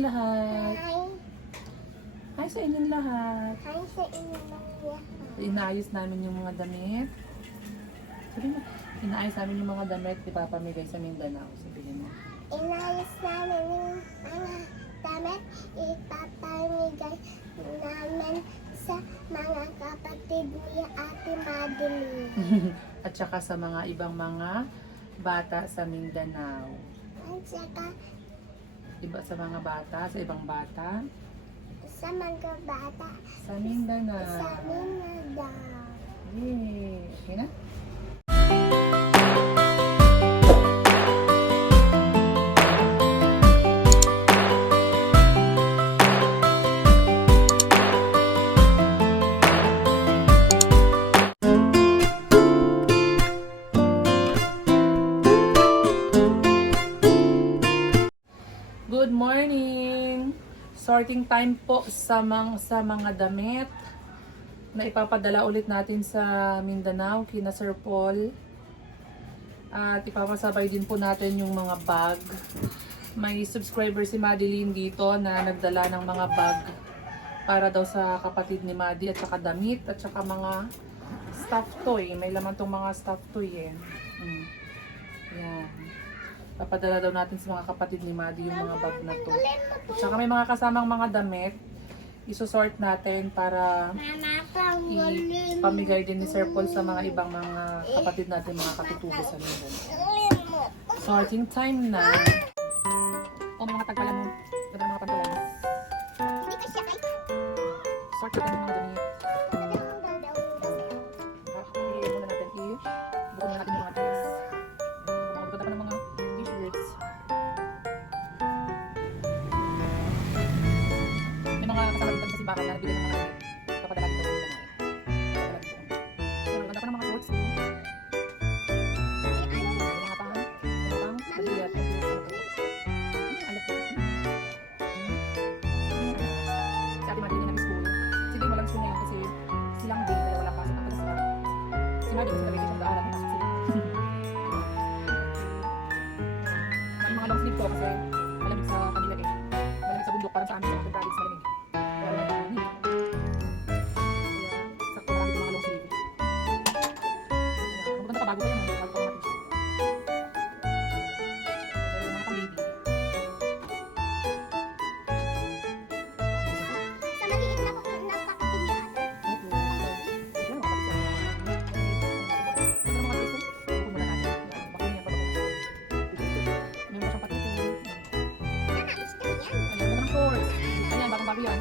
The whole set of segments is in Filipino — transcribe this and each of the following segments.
inyong lahat. Hi. Hi sa inyong lahat. Hi sa inyo mga Inaayos namin yung mga damit. Sabi mo, inaayos namin yung mga damit, ipapamigay sa Mindanao. Sabihin mo. Inayos namin yung mga damit. Ipapamigay namin sa mga kapatid ni Ate Madeline. At saka sa mga ibang mga bata sa Mindanao. At saka Iba sa mga bata, sa ibang bata, sa mga bata sa Mindanao. sa Mindanao. Yay! Okay na? Sorting time po sa, mga sa mga damit na ipapadala ulit natin sa Mindanao, kina Sir Paul. At ipapasabay din po natin yung mga bag. May subscriber si Madeline dito na nagdala ng mga bag para daw sa kapatid ni Madi at saka damit at saka mga stuffed toy. May laman tong mga stuffed toy eh. Mm. Yan. Papadala daw natin sa mga kapatid ni Madi yung mga bag na to. At saka may mga kasamang mga damit. Isusort natin para ipamigay din ni Sir Paul sa mga ibang mga kapatid natin, mga katutubo sa Mindanao. Sorting time na. O mga tagpalan mo. Ganda mga pantulan. Hindi ko siya kay Sort natin mga damit. Mga pang. Mga pang. Pagbigat. Alam ko. Si Ate Madeline na school. Si Dave walang school ngayon kasi silang day dahil wala pasok ang na. Si Madeline kasi nabigay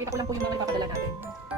Napakita ko lang po yung mga ipapadala natin.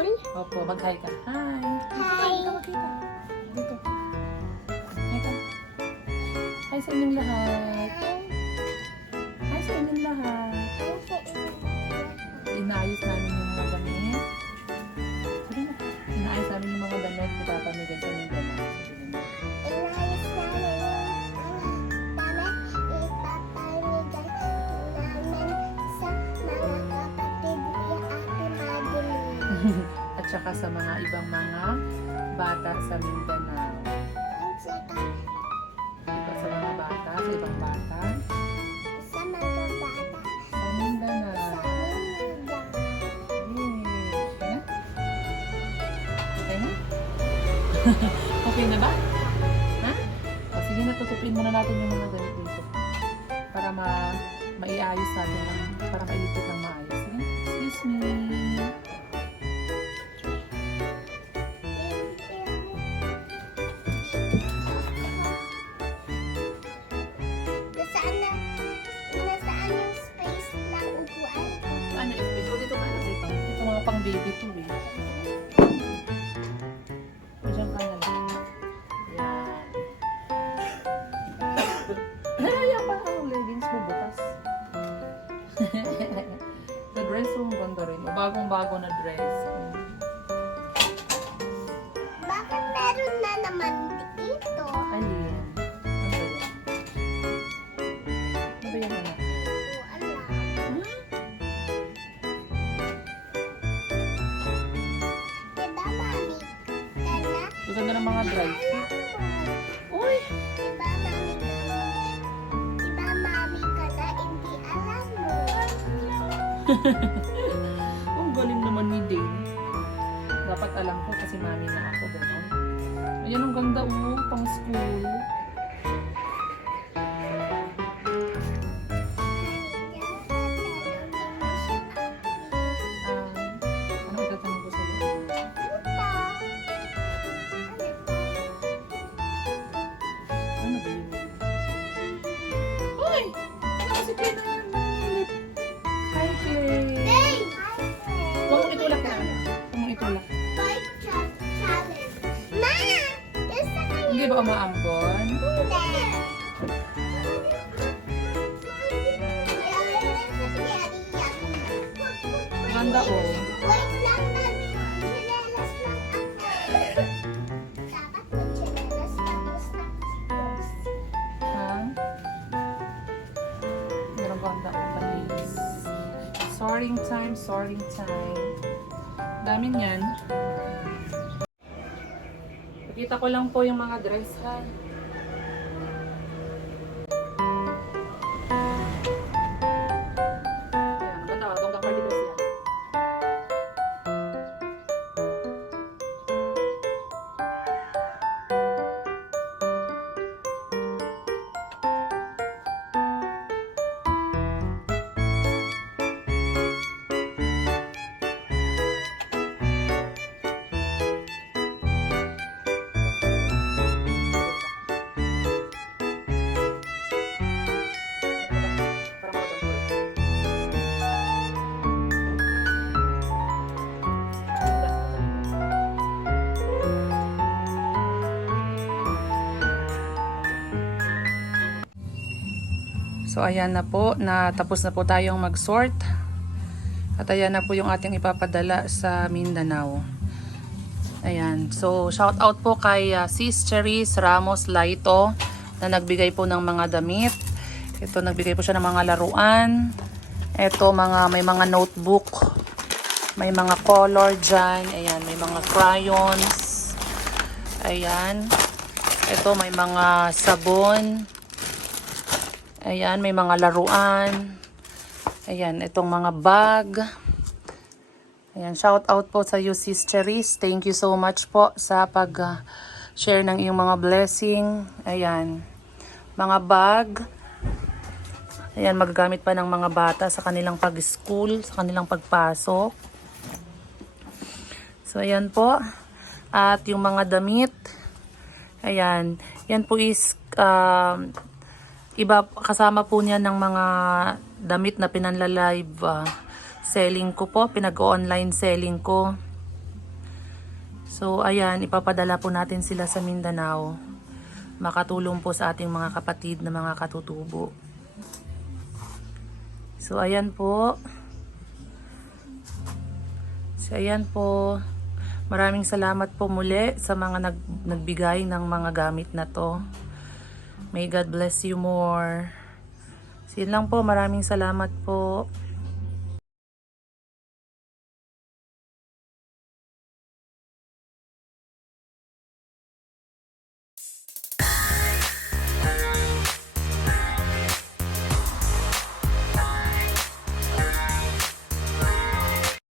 School. Opo, mag-hi ka. Hi. Hi. Dito. Hi sa inyong lahat. At saka sa mga ibang mga bata sa Mindanao. At saka Iba sa mga bata, sa ibang bata sa mga bata sa Mindanao. sa Mindanao. Okay na? Ba? Ha? O sige na, tutupin muna natin yung mga damit dito. Para ma maiayos natin, para mailipot ng maayos. Excuse me. Bagong-bago na dress. Bakit meron na naman dito? Alin? Ano ba yan? Ano. Hmm? Ang ganda ng mga dress. Uy! Diba mami ka? Diba mami ka na hindi alam mo? mami na ako. Ganun. Ayan ang ganda oh, pang school. Umaambon? Ganda oh. Wait lang na. Chinelas lang ako. Dapat mag-chinelas tapos tapos. Ha? Pero ganda. Balis. Sorting time, sorting time. Dami niyan. Pakita ko lang po yung mga dress ha. So ayan na po, na tapos na po tayong mag-sort. At ayan na po yung ating ipapadala sa Mindanao. Ayan. So shout out po kay uh, Sis Cherise Ramos Laito na nagbigay po ng mga damit. Ito nagbigay po siya ng mga laruan. Ito mga may mga notebook. May mga color dyan. Ayan, may mga crayons. Ayan. Ito may mga sabon. Ayan, may mga laruan. Ayan, itong mga bag. Ayan, shout out po sa you, Sis Cherise. Thank you so much po sa pag-share ng iyong mga blessing. Ayan, mga bag. Ayan, magagamit pa ng mga bata sa kanilang pag-school, sa kanilang pagpasok. So, ayan po. At yung mga damit. Ayan, yan po is um, iba kasama po niya ng mga damit na pinanla-live ah, selling ko po, pinag-online selling ko. So ayan, ipapadala po natin sila sa Mindanao. Makatulong po sa ating mga kapatid na mga katutubo. So ayan po. So ayan po. Maraming salamat po muli sa mga nag, nagbigay ng mga gamit na to. May God bless you more. Yun lang po. Maraming salamat po.